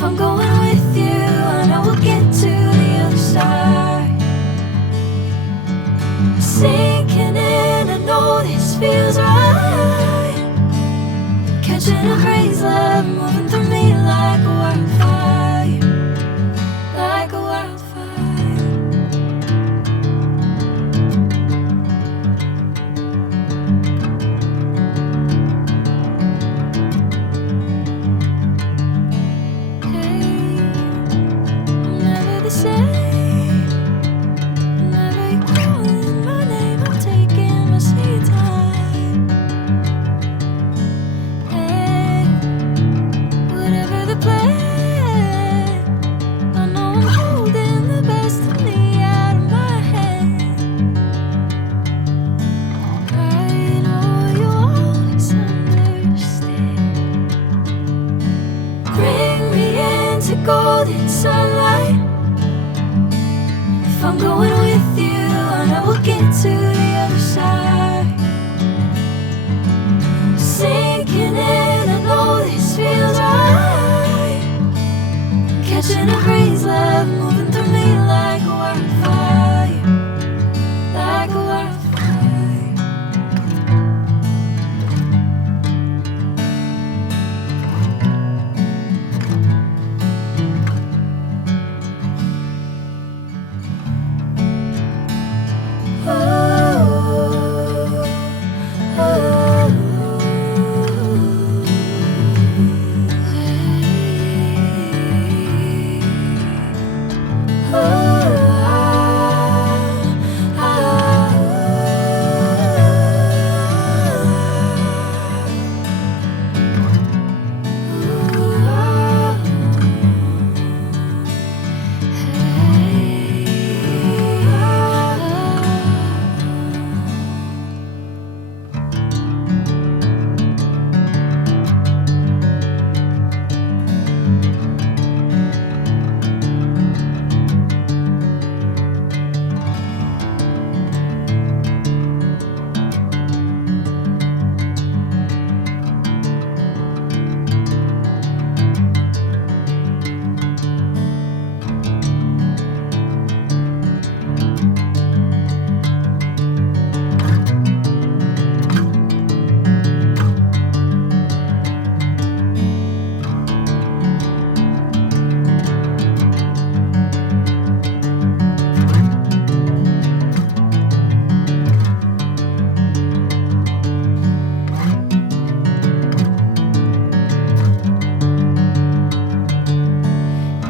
If I'm going with you, I know we'll get to the other side. Sinking in, I know this feels right. Catching a crazy love, moving through me like a wildfire, like a wildfire. Hey, I'm never the same. Whenever you're calling my name, I'm taking my sweet time. Hey, whatever the plan, I know I'm holding the best of me out of my hand. I know you'll always understand. Bring me into golden sunlight. If I'm going with you, I know we'll get to the other side. Sinking in, I know this feels right. Catching a crazy love, moving through me like a wildfire, like a wildfire.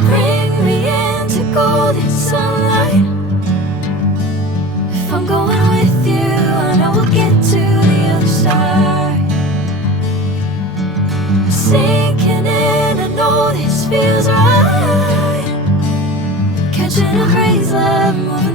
Bring me into golden sunlight. If I'm going with you, I know we'll get to the other side. Sinking in, I know this feels right. Catching a crazy love, moving